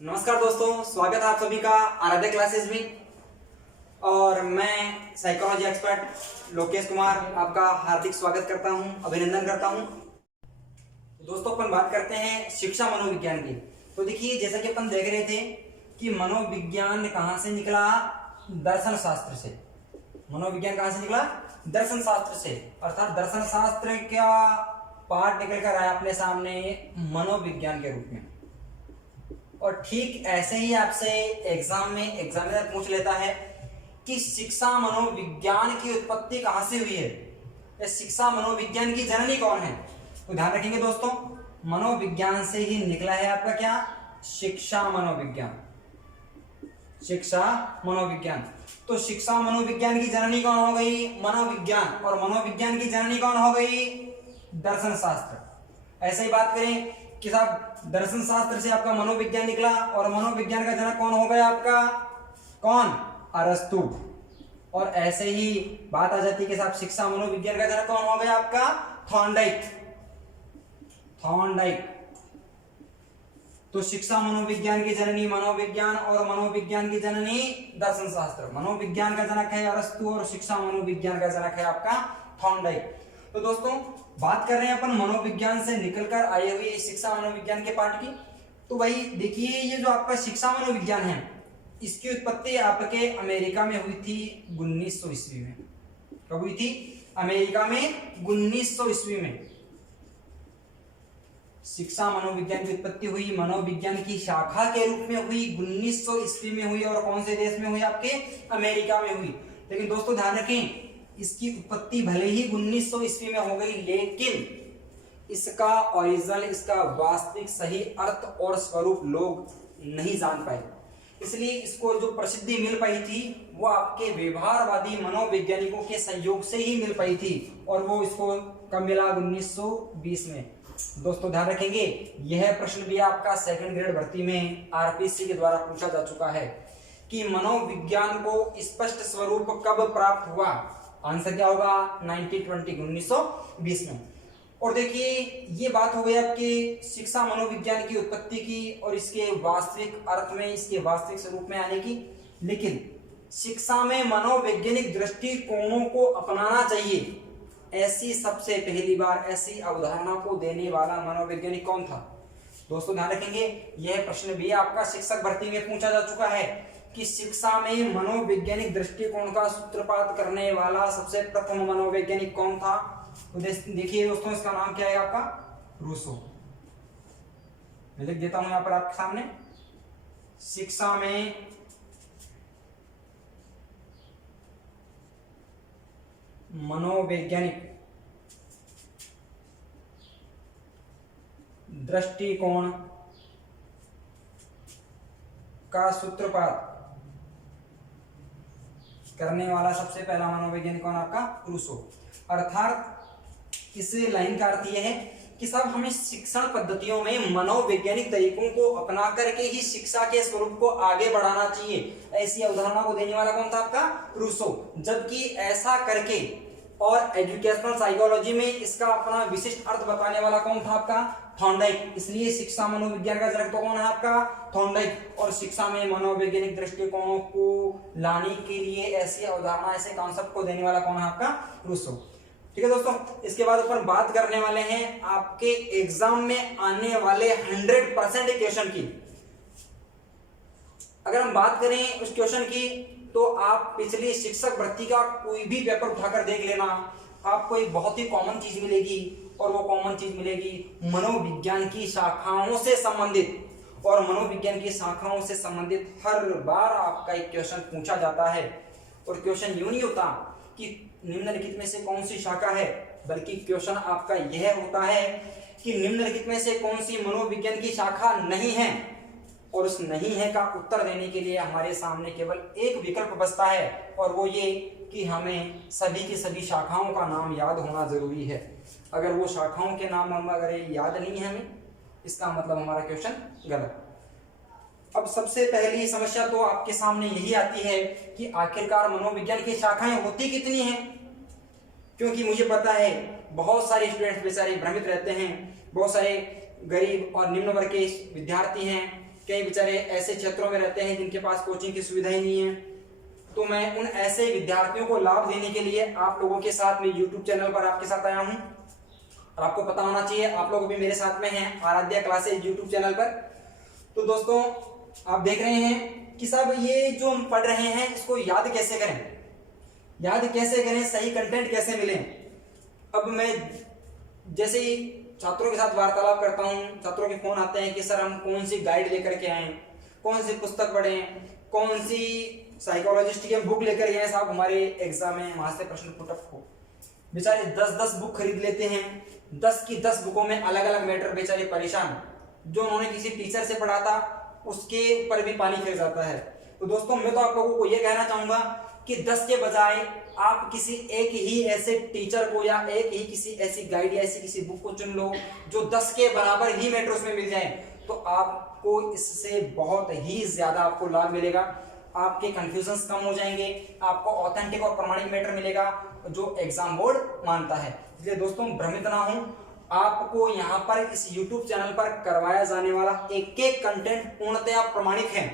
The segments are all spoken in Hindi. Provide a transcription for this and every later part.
नमस्कार दोस्तों, स्वागत है आप सभी का आराध्या क्लासेस में। और मैं साइकोलॉजी एक्सपर्ट लोकेश कुमार आपका हार्दिक स्वागत करता हूं, अभिनंदन करता हूं। दोस्तों, अपन बात करते हैं शिक्षा मनोविज्ञान की। तो देखिए, जैसा कि अपन देख रहे थे कि मनोविज्ञान कहां से निकला? दर्शन शास्त्र से। मनोविज्ञान कहां से निकला? दर्शन शास्त्र से। अर्थात दर्शन शास्त्र का पाठ निकल कर आया अपने सामने मनोविज्ञान के रूप में। और ठीक ऐसे ही आपसे एग्जाम में एग्जामिनर पूछ लेता है कि शिक्षा मनोविज्ञान की उत्पत्ति कहां से हुई है, या शिक्षा मनोविज्ञान की जननी कौन है। तो ध्यान रखेंगे दोस्तों, मनोविज्ञान से ही निकला है आपका क्या? शिक्षा मनोविज्ञान। शिक्षा मनोविज्ञान। तो शिक्षा मनोविज्ञान की जननी कौन हो गई? मनोविज्ञान। और मनोविज्ञान की जननी कौन हो गई? दर्शन शास्त्र। ऐसे ही बात करें कि साहब दर्शन शास्त्र से आपका मनोविज्ञान निकला, और मनोविज्ञान का जनक कौन हो गया आपका? कौन? अरस्तु। और ऐसे ही बात आ जाती है कि साहब शिक्षा मनोविज्ञान का जनक कौन हो गया आपका? थॉर्नडाइक। थॉर्नडाइक। तो शिक्षा मनोविज्ञान की जननी मनोविज्ञान, और मनोविज्ञान की जननी दर्शन शास्त्र। मनोविज्ञान का जनक है अरस्तु, और शिक्षा मनोविज्ञान का जनक है आपका थॉर्नडाइक। तो दोस्तों, बात कर रहे हैं अपन मनोविज्ञान से निकलकर आए हुए शिक्षा मनोविज्ञान के पाठ की। तो भाई देखिए, ये जो आपका शिक्षा मनोविज्ञान है, इसकी उत्पत्ति आपके अमेरिका में हुई थी 1900 ईस्वी में। कब हुई थी? अमेरिका में 1900 ईस्वी में शिक्षा मनोविज्ञान की उत्पत्ति हुई। मनोविज्ञान की शाखा के रूप में हुई 1900 ईस्वी में हुई। और कौन से देश में हुई? आपके अमेरिका में हुई। लेकिन दोस्तों ध्यान रखें, इसकी उत्पत्ति भले ही 1900 ईस्वी में हो गई, लेकिन इसका ओरिजिनल, इसका वास्तविक सही अर्थ और स्वरूप लोग नहीं जान पाए। इसलिए इसको जो प्रसिद्धि मिल पाई थी वो आपके व्यवहारवादी मनोवैज्ञानिकों के सहयोग से ही मिल पाई थी। और वो इसको कब मिला? 1920 में। दोस्तों ध्यान रखेंगे, यह प्रश्न भी आपका सेकंड ग्रेड भर्ती में आरपीसी के द्वारा पूछा जा चुका है कि मनोविज्ञान को स्पष्ट स्वरूप कब प्राप्त हुआ। आंसर क्या होगा? 1920 में। और देखिए, ये बात हो गई आपकी शिक्षा मनोविज्ञान की उत्पत्ति की और इसके वास्तविक अर्थ में, इसके वास्तविक स्वरूप में आने की। लेकिन शिक्षा में मनोवैज्ञानिक दृष्टिकोणों को अपनाना चाहिए, ऐसी सबसे पहली बार ऐसी अवधारणा को देने वाला मनोवैज्ञानिक कौन था? दोस्तों ध्यान रखेंगे, यह प्रश्न भी आपका शिक्षक भर्ती में पूछा जा चुका है कि शिक्षा में मनोवैज्ञानिक दृष्टिकोण का सूत्रपात करने वाला सबसे प्रथम मनोवैज्ञानिक कौन था। तो देखिए दोस्तों, इसका नाम क्या है आपका? रूसो। मैं लिख देता हूं यहां पर आपके सामने। शिक्षा में मनोवैज्ञानिक दृष्टिकोण का सूत्रपात करने वाला सबसे पहला मनोवैज्ञानिक कौन? आपका रूसो। अर्थात इस लाइन का अर्थ यह है कि साहब हमें शिक्षण पद्धतियों में मनोवैज्ञानिक तरीकों को अपना करके ही शिक्षा के स्वरूप को आगे बढ़ाना चाहिए, ऐसी अवधारणा को देने वाला कौन था? आपका रूसो। जबकि ऐसा करके और एजुकेशनल साइकोलॉजी में इसका अपना विशिष्ट अर्थ बताने वाला कौन था? आपका थॉर्नडाइक। इसलिए शिक्षा मनोविज्ञान का जनक तो कौन है? आपका थॉर्नडाइक। और शिक्षा में मनोवैज्ञानिक दृष्टिकोणों को लाने के लिए ऐसी अवधारणा, ऐसे कॉन्सेप्ट को देने वाला कौन है? आपका रूसो। ठीक है दोस्तों, इसके बाद अपन बात करने वाले हैं आपके एग्जाम में आने वाले 100% क्वेश्चन की। अगर हम बात करें उस क्वेश्चन की, तो आप पिछली शिक्षक भर्ती का कोई भी पेपर उठाकर देख लेना, आपको एक बहुत ही कॉमन चीज मिलेगी। और वो कॉमन चीज मिलेगी मनोविज्ञान की शाखाओं से संबंधित। और मनोविज्ञान की शाखाओं से संबंधित हर बार आपका एक क्वेश्चन पूछा जाता है। और क्वेश्चन यूं नहीं होता कि निम्नलिखित में से कौन सी शाखा है, बल्कि क्वेश्चन आपका यह होता है कि निम्नलिखित में से कौन सी मनोविज्ञान की शाखा नहीं है। और उस नहीं है का उत्तर देने के लिए हमारे सामने केवल एक विकल्प बचता है, और वो ये कि हमें सभी की सभी शाखाओं का नाम याद होना जरूरी है। अगर वो शाखाओं के नाम हम अगर याद नहीं है हमें, इसका मतलब हमारा क्वेश्चन गलत। अब सबसे पहली समस्या तो आपके सामने यही आती है कि आखिरकार मनोविज्ञान की शाखाएं होती कितनी हैं। क्योंकि मुझे पता है बहुत सारे स्टूडेंट्स बेचारे भ्रमित रहते हैं, बहुत सारे गरीब और निम्न वर्ग के विद्यार्थी हैं कई बेचारे ऐसे क्षेत्रों में रहते हैं जिनके पास कोचिंग की सुविधा ही नहीं है। तो मैं उन ऐसे विद्यार्थियों को लाभ देने के लिए आप लोगों के साथ में यूट्यूब चैनल पर आपके साथ आया हूं। और आपको पता होना चाहिए, आप लोग भी मेरे साथ में हैं आराध्या क्लासेज यूट्यूब चैनल पर। तो दोस्तों आप देख रहे हैं कि साहब ये जो हम पढ़ रहे हैं इसको याद कैसे करें, सही कंटेंट कैसे मिले। अब मैं जैसे ही छात्रों के साथ वार्तालाप करता हूं, छात्रों के फोन आते हैं कि सर हम कौन सी गाइड लेकर के आए, कौन सी पुस्तक पढ़ें, कौन सी साइकोलॉजिस्ट की बुक लेकर गए साहब हमारे एग्जाम में, वहां से प्रश्न पुटअप हो। बेचारे 10-10 बुक खरीद लेते हैं, 10 की 10 बुकों में अलग अलग मैटर, बेचारे परेशान। जो उन्होंने किसी टीचर से पढ़ा था उसके पर भी पानी फिर जाता है। तो दोस्तों मैं तो आप लोगों को यह कहना चाहूंगा कि 10 के बजाय आप किसी एक ही ऐसे टीचर को या एक ही किसी ऐसी गाइड या ऐसी किसी बुक को चुन लो जो 10 के बराबर ही मैटर उसमें मिल जाए। तो आपको इससे बहुत ही ज्यादा आपको लाभ मिलेगा, आपके कंफ्यूजन्स कम हो जाएंगे, आपको ऑथेंटिक और प्रमाणिक मैटर मिलेगा जो एग्जाम बोर्ड मानता है। इसलिए दोस्तों भ्रमित ना हो, आपको यहाँ पर इस YouTube चैनल पर करवाया जाने वाला एक एक कंटेंट पूर्णतया प्रमाणिक है,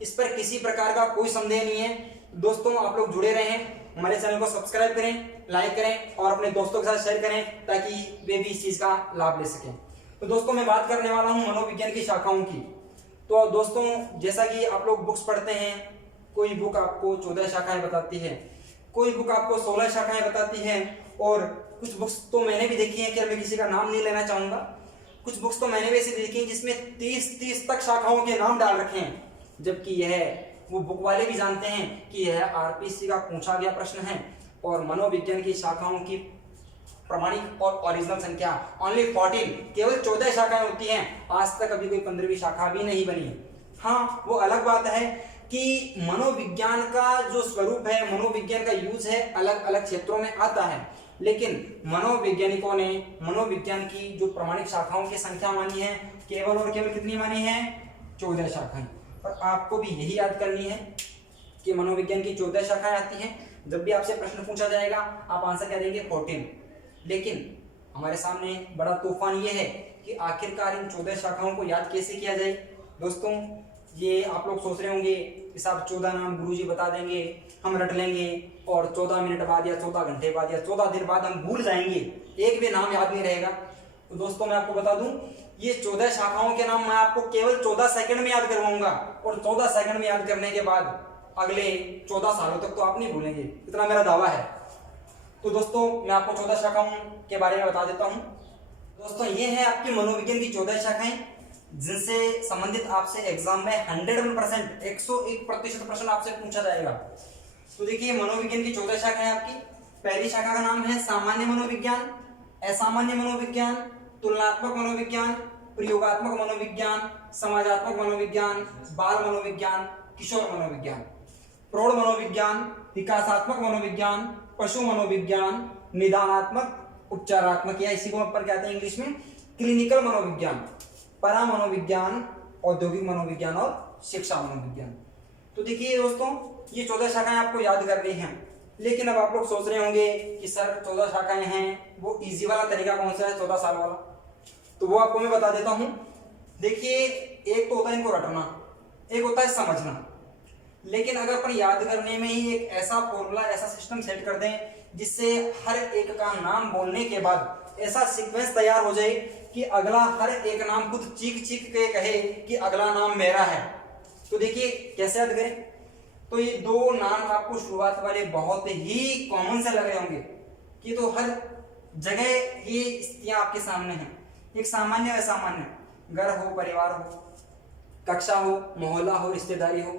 इस पर किसी प्रकार का कोई संदेह नहीं है। दोस्तों आप लोग जुड़े रहें, हमारे चैनल को सब्सक्राइब करें, लाइक करें और अपने दोस्तों के साथ शेयर करें ताकि वे भी इस चीज का लाभ ले सकें। तो दोस्तों मैं बात करने वाला हूं मनोविज्ञान की शाखाओं की। तो दोस्तों जैसा कि आप लोग बुक्स पढ़ते हैं, कोई बुक आपको 14 शाखाएं बताती है, कोई बुक आपको 16 शाखाएं बताती है, और कुछ बुक्स तो मैंने भी देखी है कि मैं किसी का नाम नहीं लेना चाहूंगा, कुछ बुक्स तो मैंने भी ऐसी देखी है जिसमें 30 तक शाखाओं के नाम डाल रखे हैं, जबकि यह वो बुक वाले भी जानते हैं कि यह आरपीएससी का पूछा गया प्रश्न है और मनोविज्ञान की शाखाओं की प्रमाणिक और ओरिजिनल संख्या ओनली 14, केवल 14 शाखाएं होती हैं। आज तक अभी कोई 15वीं शाखा भी नहीं बनी। हाँ वो अलग बात है कि मनोविज्ञान का जो स्वरूप है, मनोविज्ञान का यूज है अलग अलग क्षेत्रों में आता है, लेकिन मनोवैज्ञानिकों ने मनोविज्ञान की जो प्रमाणिक शाखाओं की संख्या मानी है केवल और केवल कितनी मानी है? 14 शाखाएं। और आपको भी यही याद करनी है कि मनोविज्ञान की 14 शाखाएं आती हैं। जब भी आपसे प्रश्न पूछा जाएगा आप आंसर क्या देंगे? 14। लेकिन हमारे सामने बड़ा तूफान ये है कि आखिरकार इन 14 शाखाओं को याद कैसे किया जाए। दोस्तों ये आप लोग सोच रहे होंगे कि साहब 14 नाम गुरुजी बता देंगे, हम रट लेंगे और 14 मिनट बाद या 14 घंटे बाद या 14 दिन बाद हम भूल जाएंगे, एक भी नाम याद नहीं रहेगा। तो दोस्तों मैं आपको बता दूं, ये 14 शाखाओं के नाम मैं आपको केवल 14 सेकंड में याद करवाऊंगा, और 14 सेकंड में याद करने के बाद अगले 14 सालों तक तो आप नहीं भूलेंगे, इतना मेरा दावा है। तो दोस्तों मैं आपको 14 शाखाओं के बारे में बता देता हूं। दोस्तों ये है आपकी मनोविज्ञान की 14 शाखाएं जिनसे संबंधित आपसे एग्जाम में 101% 101% प्रश्न आपसे पूछा जाएगा। तो देखिए मनोविज्ञान की 14 शाखाएं आपकी। पहली शाखा का नाम है सामान्य मनोविज्ञान, असामान्य मनोविज्ञान, तुलनात्मक मनोविज्ञान, प्रयोगात्मक मनोविज्ञान, समाजात्मक मनोविज्ञान, बाल मनोविज्ञान, किशोर मनोविज्ञान, प्रौढ़ मनोविज्ञान, विकासात्मक मनोविज्ञान, पशु मनोविज्ञान, निदानात्मक उपचारात्मक या इसी को अपन कहते हैं इंग्लिश में क्लिनिकल मनोविज्ञान, परा मनोविज्ञान, औद्योगिक मनोविज्ञान और शिक्षा मनोविज्ञान। तो देखिए दोस्तों ये 14 शाखाएं आपको याद करनी हैं। लेकिन अब आप लोग सोच रहे होंगे कि सर 14 शाखाएं हैं, वो इजी वाला तरीका कौन सा है 14 साल वाला? तो वो आपको मैं बता देता हूं। देखिए एक तो होता है इनको रटना, एक होता है समझना। लेकिन अगर अपन याद करने में ही एक ऐसा फॉर्मूला, ऐसा सिस्टम सेट कर दें जिससे हर एक का नाम बोलने के बाद ऐसा सीक्वेंस तैयार हो जाए कि अगला हर एक नाम खुद चीख चीख के कहे कि अगला नाम मेरा है। तो देखिए कैसे याद करें। तो ये दो नाम आपको शुरुआत वाले बहुत ही कॉमन से लग रहे होंगे कि तो हर जगह ये स्थितियां आपके सामने हैं। एक सामान्य और असामान्य, घर हो, परिवार हो, कक्षा हो, मोहल्ला हो, रिश्तेदारी हो,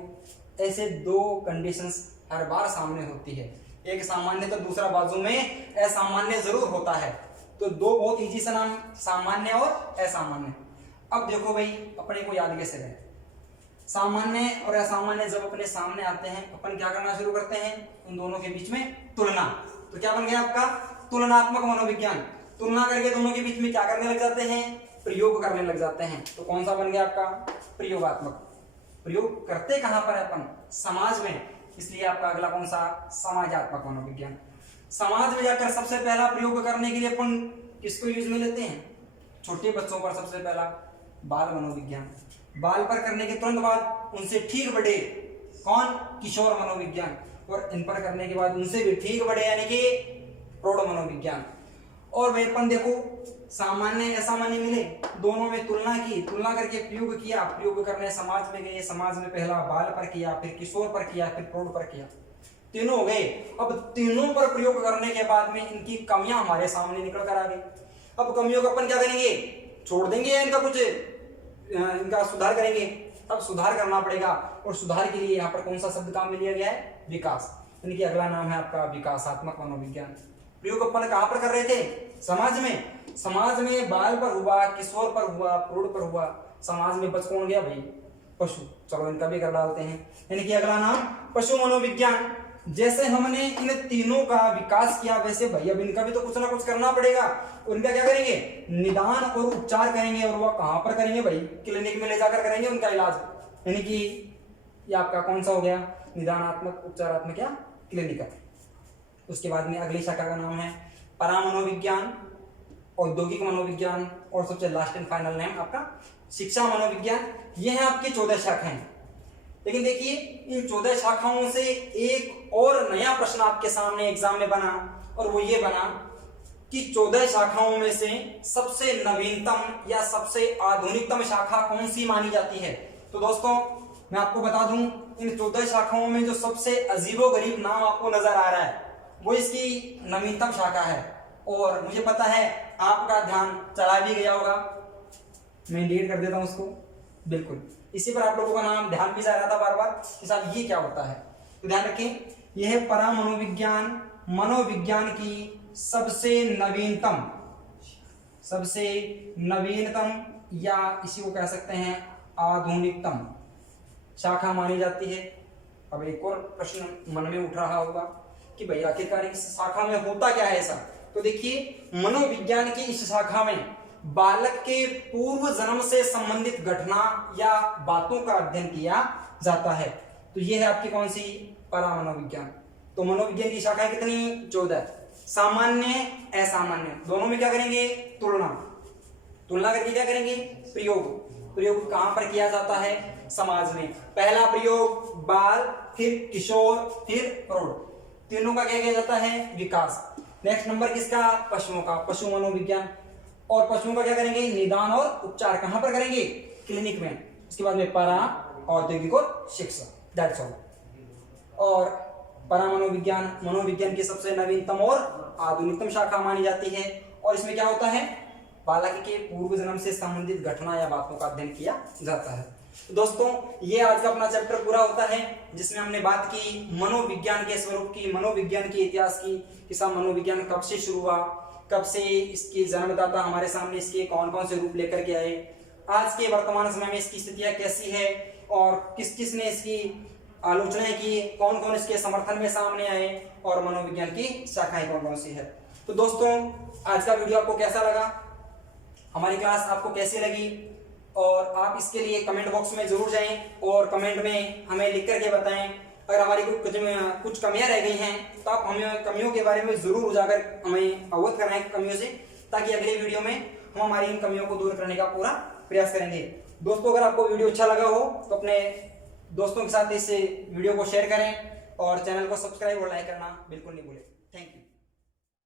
ऐसे दो कंडीशंस हर बार सामने होती है। एक सामान्य तो दूसरा बाजू में असामान्य जरूर होता है। तो दो बहुत इजी से नाम, सामान्य और असामान्य। अब देखो भाई अपने को याद कैसे रहे। सामान्य और असामान्य जब अपने सामने आते हैं अपन क्या करना शुरू करते हैं? उन दोनों के बीच में तुलना। तो क्या बन गया आपका? तुलनात्मक मनोविज्ञान। तुलना करके दोनों के बीच में क्या करने लग जाते हैं? प्रयोग करने लग जाते हैं। तो कौन सा बन गया आपका? प्रयोगात्मक। प्रयोग करते कहां पर है अपन? समाज में। इसलिए आपका अगला कौन सा? समाजात्मक मनोविज्ञान। समाज में जाकर सबसे पहला प्रयोग करने के लिए अपन किसको यूज में लेते हैं? छोटे बच्चों पर सबसे पहला बाल मनोविज्ञान। बाल पर करने के तुरंत बाद उनसे ठीक बड़े कौन, किशोर मनोविज्ञान, और इन पर करने के बाद उनसे भी ठीक बड़े यानी कि प्रौढ़ मनोविज्ञान। और वे अपन देखो सामान्य असामान्य मिले, दोनों में तुलना की, तुलना करके प्रयोग किया, प्रयोग करने समाज में गए, समाज में पहला बाल पर किया, फिर किशोर पर किया, फिर प्रौढ़ पर किया, तीनों हो गए। अब तीनों पर प्रयोग करने के बाद में इनकी कमियां हमारे सामने निकल कर आ गई। अब कमियों का अपन क्या करेंगे, छोड़ देंगे या इनका कुछ इनका सुधार करेंगे? अब सुधार करना पड़ेगा, और सुधार के लिए यहाँ पर कौन सा शब्द काम में लिया गया है, विकास। इनकी अगला नाम है आपका विकासात्मक मनोविज्ञान। प्रयोग अपन कहाँ पर कर रहे थे, समाज में। समाज में बाल पर हुआ, किशोर पर हुआ, प्रौढ़ पर हुआ, समाज में बच कौन गया भाई, पशु। चलो इनका भी कर डालते हैं, इनकी अगला नाम पशु मनोविज्ञान। जैसे हमने इन तीनों का विकास किया, वैसे भाई अब इनका भी तो कुछ ना कुछ करना पड़ेगा। उनका क्या करेंगे, निदान और उपचार करेंगे, और वह कहां पर करेंगे भाई, क्लिनिक में ले जाकर करेंगे उनका इलाज। यानी कि ये आपका कौन सा हो गया, निदानात्मक उपचारात्मक या क्लिनिकल। उसके बाद में अगली शाखा का नाम है परामनोविज्ञान, औद्योगिक मनोविज्ञान, और सबसे लास्ट एंड फाइनल नेम आपका शिक्षा मनोविज्ञान। ये है आपकी 14 शाखाएं। लेकिन देखिए इन 14 शाखाओं से एक और नया प्रश्न आपके सामने एग्जाम में बना, और वो ये बना कि 14 शाखाओं में से सबसे नवीनतम या सबसे आधुनिकतम शाखा कौन सी मानी जाती है। तो दोस्तों मैं आपको बता दूं, इन 14 शाखाओं में जो सबसे अजीबोगरीब नाम आपको नजर आ रहा है वो इसकी नवीनतम शाखा है। और मुझे पता है आपका ध्यान चला भी गया होगा, मैं डिलीट कर देता हूं उसको, बिल्कुल इसी पर आप लोगों का नाम ध्यान भी जा रहा था बार बार कि साहब ये क्या होता है। तो ध्यान रखें, यह है परामनोविज्ञान, मनोविज्ञान की सबसे नवीनतम या इसी को कह सकते हैं आधुनिकतम शाखा मानी जाती है। अब एक और प्रश्न मन में उठ रहा होगा कि भाई आखिरकार इस शाखा में होता क्या है ऐसा। तो देखिए मनोविज्ञान की इस शाखा में बालक के पूर्व जन्म से संबंधित घटना या बातों का अध्ययन किया जाता है। तो ये है आपकी कौन सी, परामनोविज्ञान। तो मनोविज्ञान की शाखाएं कितनी, 14। सामान्य असामान्य दोनों में क्या करेंगे, तुलना करके क्या करेंगे, प्रयोग कहां पर किया जाता है, समाज में। पहला प्रयोग बाल, फिर किशोर, फिर प्रौढ़, तीनों का क्या किया जाता है, विकास। नेक्स्ट नंबर किसका, पशुओं का, पशु मनोविज्ञान। और पशुओं का क्या करेंगे, निदान और उपचार कहां पर करेंगे, क्लिनिक में। उसके बाद में परा, औद्योगिक और शिक्षा, दैट्स ऑल। और परामनोविज्ञान मनोविज्ञान की सबसे नवीनतम और आधुनिकतम शाखा मानी जाती है। और इसमें क्या होता है, बालक के पूर्व जन्म से संबंधित घटना या बातों का अध्ययन किया जाता है। तो दोस्तों ये आज का अपना चैप्टर पूरा होता है, जिसमें हमने बात की मनोविज्ञान के स्वरूप की, मनोविज्ञान के इतिहास की, कि सब मनोविज्ञान कब से शुरू हुआ, कब से इसके जन्मदाता हमारे सामने इसके कौन कौन से रूप लेकर के आए, आज के वर्तमान समय में इसकी स्थितियां कैसी है, और किस किस ने इसकी आलोचना की, कौन कौन इसके समर्थन में सामने आए, और मनोविज्ञान की शाखाएं कौन कौन सी है। तो दोस्तों आज का वीडियो आपको कैसा लगा, हमारी क्लास आपको कैसी लगी, और आप इसके लिए कमेंट बॉक्स में जरूर जाएं और कमेंट में हमें लिख करके बताएं। अगर हमारी कुछ कमियां रह गई हैं तो आप हमें कमियों के बारे में जरूर उजागर हमें अवगत कराएं कमियों से, ताकि अगले वीडियो में हम हमारी इन कमियों को दूर करने का पूरा प्रयास करेंगे। दोस्तों अगर आपको वीडियो अच्छा लगा हो तो अपने दोस्तों के साथ इस वीडियो को शेयर करें, और चैनल को सब्सक्राइब और लाइक करना बिल्कुल नहीं भूलें।